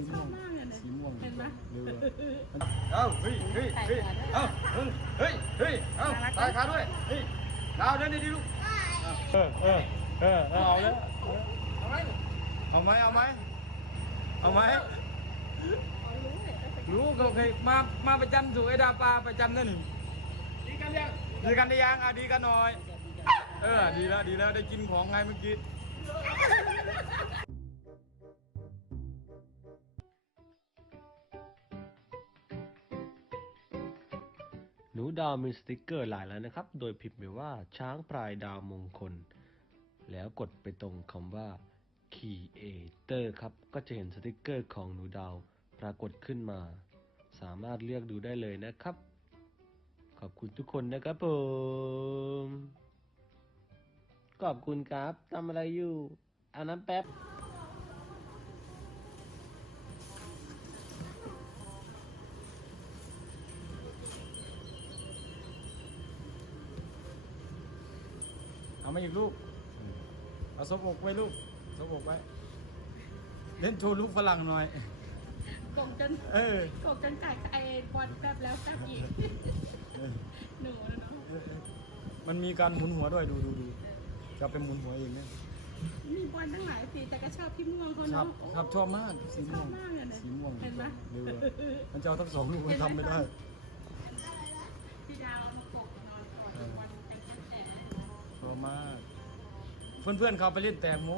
สีม่วงชอบมากเลยเนี่ยสีม่วงเห็นไหมเร็วเอ้าเฮ้ยเฮ้ยเฮ้ยเอ้าเฮ้ยเฮ้ยเฮ้ยเอ้าตายขาด้วยเฮ้ยดาวเดินดีๆลูกเออเออเออเอาแล้วเอาไหมเอาไหมเอาไหมเอาไหมรู้เลยรู้ก็เคยมามาประจำถูกไอ้ดาปลาประจำนั่นนี่ดีกันยังดีกันได้ยังอะดีกันหน่อย เออดีแล้วดีแล้วได้กินของไงเมื่อกี้ นูดาวมีสติกเกอร์หลายแล้วนะครับ โดยพิมพ์ไปว่าช้างพลายดาวมงคล แล้วกดไปตรงคำว่า Creator ครับ ก็จะเห็นสติกเกอร์ของหนูดาวปรากฏขึ้นมา สามารถเลือกดูได้เลยนะครับ ขอบคุณทุกคนนะครับผม ขอบคุณครับทำอะไรอยู่อาน้ำแป๊บ เอามาอีกลูก เอาซบอกไว้ลูกซบอกไว้ เล่นโชว์ลูกฝรั่งหน่อย กงจนเออ กงจนไก่ไอ้บอลแป๊บแล้วแป๊บอีกเออหนูนะเนาะเออเออมันมีการหมุนหัวด้วยดูดูดูจะไปหมุนหัวเองเนี่ยมีบอลตั้งหลายสีแต่ก็ชอบพี่ม่วงเขาชอบเนาะชอบชอบมากสีม่วงชอบมากเลยนะสีม่วงเห็นไหม เร็วอะมันจะเอาทั้งสองลูกมันทำไม่ได้ พี่ดาว มาก เพื่อนๆเขาไปเล่นแตกหมู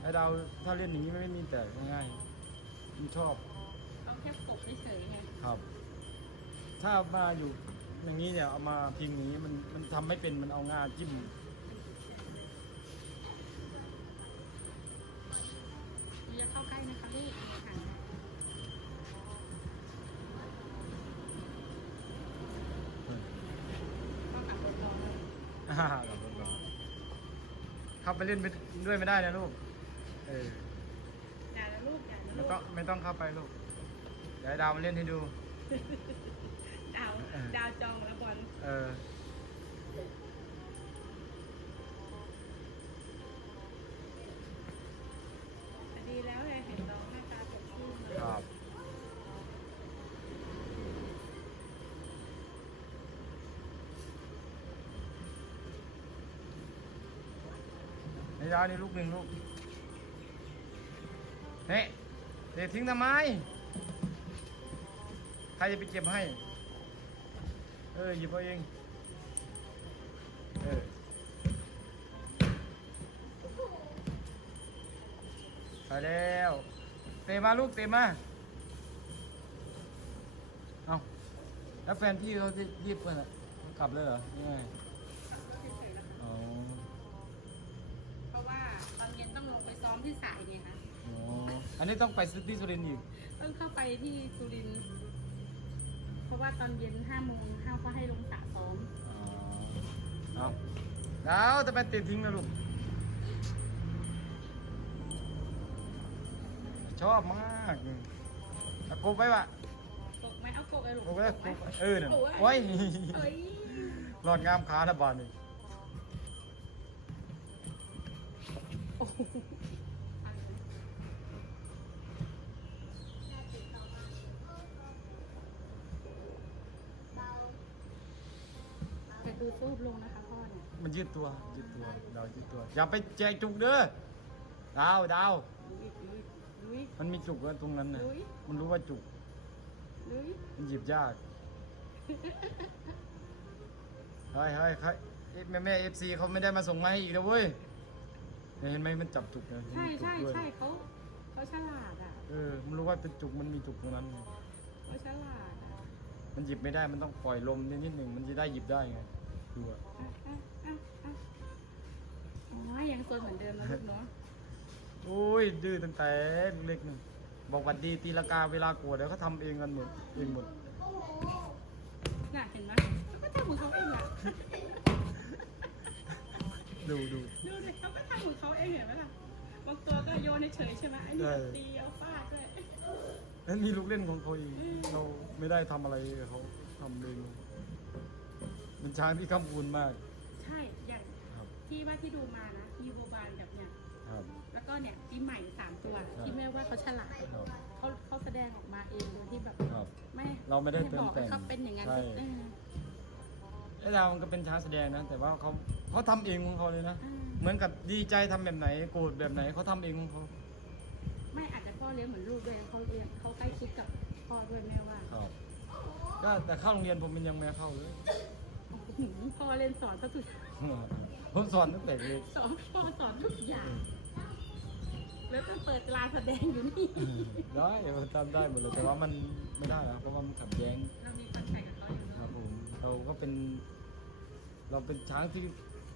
ไอ้ดาวถ้าเล่นอย่างนี้ไม่มีแตกง่ายๆมันชอบเอาแค่ปกเฉยๆไงครับ ถ้ามาอยู่อย่างนี้เนี่ยเอามาพิงอย่างนี้มันมันทำไม่เป็นมันเอางาจิ้มอย่าเข้าใกล้นะคะลูกอย่าห่างนะก็กลับรถรอเลยอ่ากับรถร้อน เข้าไปเล่นไปด้วยไม่ได้นะลูก เออ อย่านะลูกอย่านะไม่ลูกต้องไม่ต้องเข้าไปลูก เดี๋ยวให้ดาวมาเล่นให้ดู ดาวเออดาวจองแล้วบอล เออ ดีแล้วเลยเห็นน้องหน้าตาสดชื่นเลย ครับ ให้ดาวนี่ลูกหนึ่งลูกเฮ้ยเด็ทิ้งทำไม ใครจะไปเก็บให้ เออหยิบเอาเอง เออไปแล้ว เตะมาลูกเตะมา เอาแล้วแฟนพี่เขาจะรีบเพื่อนกลับเลยเหรอยังไง ที่สายไงคะอ๋ออันนี้ต้องไปที่สุรินทร์อีกต้องเข้าไปที่สุรินทร์เพราะว่าตอนเย็นห้าโมงห้าก็ให้ลงสระซ้อมอ๋อเอาแล้วจะไปติดทิ้งนะลูก ชอบมากตะกบไว้วะกกไหมเอากกไอ้ลูกกบไว้กบไว้เออเนี่ยโอ้โอ้ยเอ้ยรอดงามขาละบาทนี่ แต่ดูซูบลงนะคะพ่อเนี่ยมันยืดตัวยืดตัวดาวยืดตัว อย่าไปแจกจุกเด้อดาวดาวลุยลุยลุย มันมีจุกอะตรงนั้นนะอุ๊ย มันรู้ว่าจุกลุยมันหยิบยากเฮ้ยเฮ้ยเฮ้ยแม่แม่เอฟซีเขาไม่ได้มาส่งมาให้อีกนะเว้ยเนี่ยเห็นไหมมันจับจุกนะใช่มีจุกใช่ด้วยใช่เขาเขาฉลาดอะเออมันรู้ว่าเป็นจุกมันมีจุกตรงนั้นไงเขาฉลาดอะมันหยิบไม่ได้มันต้องปล่อยลมนิดหนึ่งมันจะได้หยิบได้ไง ดูอะอะอะอะอะอ๋อยังโซนเหมือนเดิมนะลูกเนาะโอ้ยดื้อตั้งแต่เล็กนึงบอกหวัดดีตีลากาเวลากลัวเดี๋ยวเขาทำเองกันหมดเองหมดน่ะเห็นไหมเขาก็ทำของเขาเองอะดูดูดูดิเขาก็ทำของเขาเองเห็นไหมล่ะบางตัวก็โยนเฉยๆใช่ไหมไอ้นี่ใช่ตีเอาฟาดด้วยนั่นมีลูกเล่นของเขาเองอืมเราไม่ได้ทำอะไรกับเขาทำเอง เป็นช้างที่ข้ามคูนมาก ใช่อย่างครับ ที่ว่าที่ดูมานะมีโบบานกับเนี่ยครับ แล้วก็เนี่ยปีใหม่สามตัวใช่ที่แม่ว่าเขาฉลาดครับ เขาเขาแสไม่เราไม่ได้เติมบอกแต่งให้เขาเป็นอย่างนั้นใช่ เออไอ้ดาวมันก็เป็นช้างแสดงนะ แต่ว่าเขาเขาทำเองของเขาเลยนะเออเหมือนกับดีใจทำแบบไหนโกรธแบบไหนเขาทำเองของเขาไม่อาจจะพ่อเลี้ยงเหมือนลูกด้วยเขาเลี้ยงเขาใกล้ชิดกับพ่อด้วยแม่ว่า ครับ ก็แต่เข้าโรงเรียนผมมันยังไม่เข้าเลยอื้อ หือพ่อเล่นสอนก็คือผมสอนตั้งแต่เด็กสอนพ่อสอนทุกอย่าง แล้วก็เปิดลานแสดงอยู่นี่ได้ผมทำได้หมดเลยแต่ว่ามันไม่ได้แล้วเพราะว่ามันขัดแย้งเรามีคอนแทคกับเขาอยู่ครับผมเราก็เป็น เราเป็นช้างที่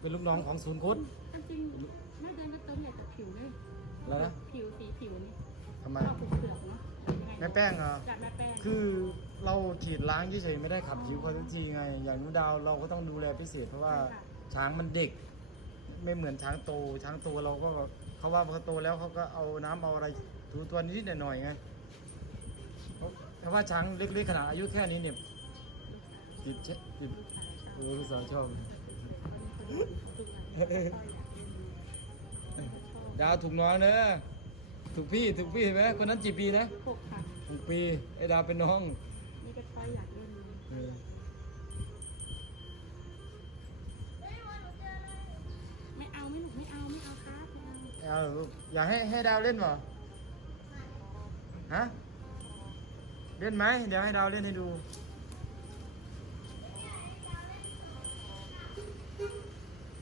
เป็นลูกน้องของศูนย์คุดจริงๆแม่เดินก็ต้นใหญ่แต่ผิวนี่แล้วนะผิวสีผิวนี่ทำไมชอบเผือกๆเนาะยังไงแม่แป้งเหรอ จากแม่แป้งคือเราฉีดล้างเฉยๆไม่ได้ขับผิวเขาทุกทีไง อย่างนูดาวเราก็ต้องดูแลพิเศษเพราะว่าช้างมันเด็ก ไม่เหมือนช้างโต ช้างโตเราก็เขาว่าพอโตแล้วเขาก็เอาน้ำเอาอะไรถูตัวนิดๆหน่อยๆไงเพราะเพราะว่าช้างเล็กๆขนาดอายุแค่นี้เนี่ยติดเช็ดติดเออลูกสาวชอบ ดาวถูกน้องเนอะถูกพี่ถูกพี่เห็นไหมคนนั้นกี่ปีนะ หก ค่ะหกปี ไอ้ดาวเป็นน้อง นี่ก็ค่อยอยากเล่นเออไม่เอาไม่หนุกไม่เอาไม่เอาครับไม่เอาเอาลูกอยากให้ให้ดาวเล่นเปล่าฮะ เล่นไหม เดี๋ยวให้ดาวเล่นให้ดู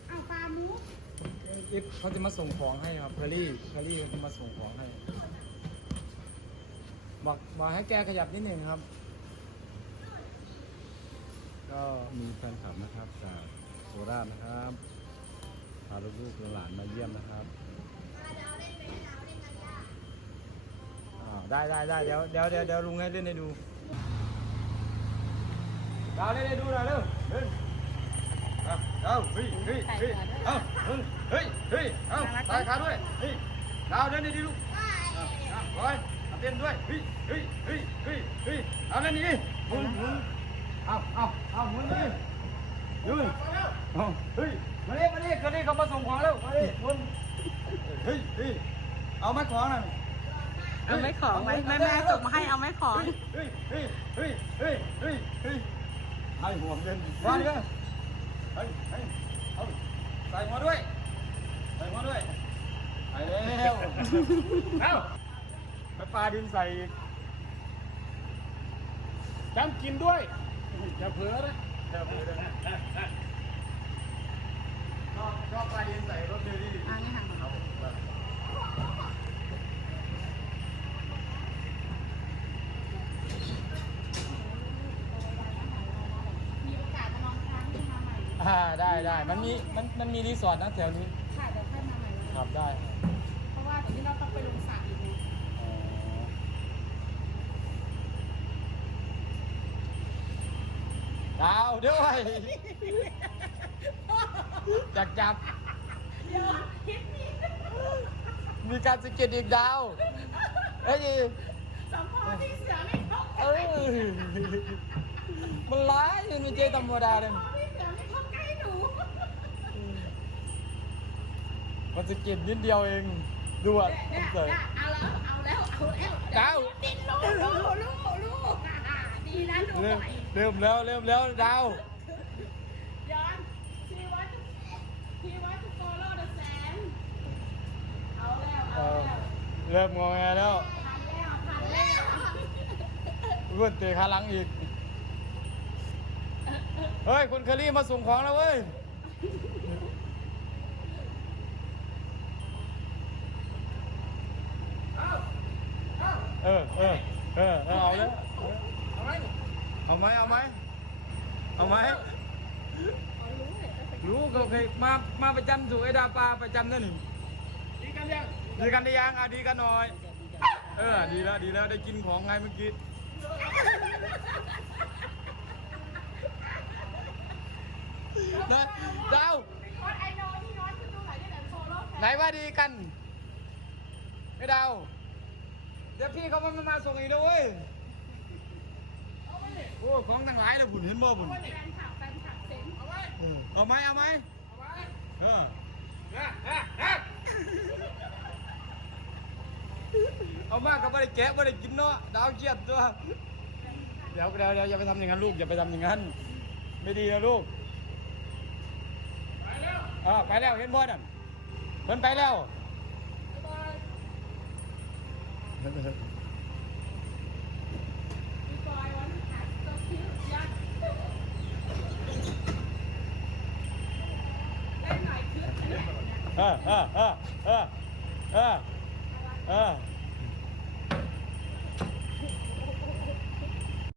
เอาปลาหมูอิฟเขาจะมาส่งของให้ครับเคอรี่เคอรี่เขามาส่งของให้ บอกบอกให้แกขยับนิดหนึ่งครับ ก็มีแฟนคลับนะครับจากโคราชนะครับ พาลูกๆหลานๆมาเยี่ยมนะครับอ่าได้ได้ได้เดี๋ยวเดี๋ยวเดี๋ยวเดี๋ยวลุงให้เล่นให้ดูดาวเล่นให้ดูหน่อยเร็วเล่นเอาเอาเฮ้ยเฮ้ยเฮ้ยเอาเฮ้ยเฮ้ยเฮ้ยเอาตายขาด้วยเฮ้ยดาวเล่นให้ดีลูกเอา เอาบอยเอาเต้นด้วยเฮ้ยเฮ้ยเฮ้ยเฮ้ยเฮ้ยเอาเล่นดีหมุนหมุนเอาเอาเอาหมุนดิยืนเอาเฮ้ยมาดิมาดิคนนี้เขามาส่งของแล้วมาดิหมุนเฮ้ยเฮ้ยเอาไม้ของหน่อยเอาไม่ของไว้แม่แม่ส่งมาให้เอาไม่ของเฮ้ยเฮ้ยเฮ้ยเฮ้ยเฮ้ยเฮ้ยให้หัวเงินมาดิเฮ้ยเฮ้ยเอาใส่หัวด้วยใส่หัวด้วยไปแล้วเอ้า ไปปลาดินใส่อีกจำกินด้วยอย่าเผลอนะเดี๋ยวไปเดี๋ยวนะชอบชอบปลาดินใส่รถเดลี่อันนี้ห่างครับผมมีโอกาสมาลองครั้งที่มาใหม่อ่าได้ได้มันมีมันมันมีรีสอร์ทนะแถวนี้ ค่ะเดี๋ยวค่อยมาใหม่เลยครับได้ เพราะว่าเดี๋ยวนี้เราต้องไปลงสระอีกไง อ๋อ ดาวด้วยอยากจับเดี๋ยวคลิปนี้มีการสะกิดอีกดาวเอ้ยสองพ่อพี่เสือไม่เข้าเอ้ยมันร้ายมันไม่ใช่ธรรมดาเลยพ่อพี่เสือไม่เข้าใกล้หนูมันสะกิดนิดเดียวเองดูอะเนี่ยเสย เนี่ยเอาแล้วเอาแล้วเอาแล้วดาว ดินลูกลูกลูกลูก อ่าดีนะดูเริ่มบ่อยเริ่มแล้วเริ่มแล้วดาว ย้อนชีวัตชีวัตโฟโล่เดอะแสงเอาแล้วเอเอาอแล้วเริ่มงอแงแล้วทันแล้วทันแล้วรุ่นเตะขาหลังอีก เฮ้ย คุณเคอรี่มาส่งของแล้วเว้ย เออเออเออเออเอาแล้ว เอาไหมเอาไหมเอาไหมเอาไหมรู้ก็เคยมามาประจำสู่ไอ้ดาปลาประจำนั่นนี่ดีกันยังดีกันได้ยังอะดีกันหน่อย เออดีแล้วดีแล้วได้กินของไงเมื่อกี้นะดาวคอนไอโนที่น้อยคือตรงไหนเนี่ยแต่โซโล่แสไหนว่าดีกันไม่ดาวเดี๋ยวพี่เขามามาส่งอีกแล้วเว้ย โอ้ของทั้งหลายเลยบุญเห็นบ่บุญแฟนคลับแฟนคลับเซ็งเอาไว้เออเอาไหมเอาไหมเอาไว้เออเอามากก็ไม่ได้แกะไม่ได้กินเนาะดาวเครียดตัวแฟนคลับเดี๋ยวเดี๋ยวเดี๋ยวอย่าไปทำอย่างนั้นลูกอย่าไปทำอย่างนั้น ไม่ดีนะลูกไปแล้วเออไปแล้วเห็นบอลอะเพิ่นไปแล้ว บ๊ายบายพี่บอยวันถ่ายตัวคิ้วยัน ได้หน่อย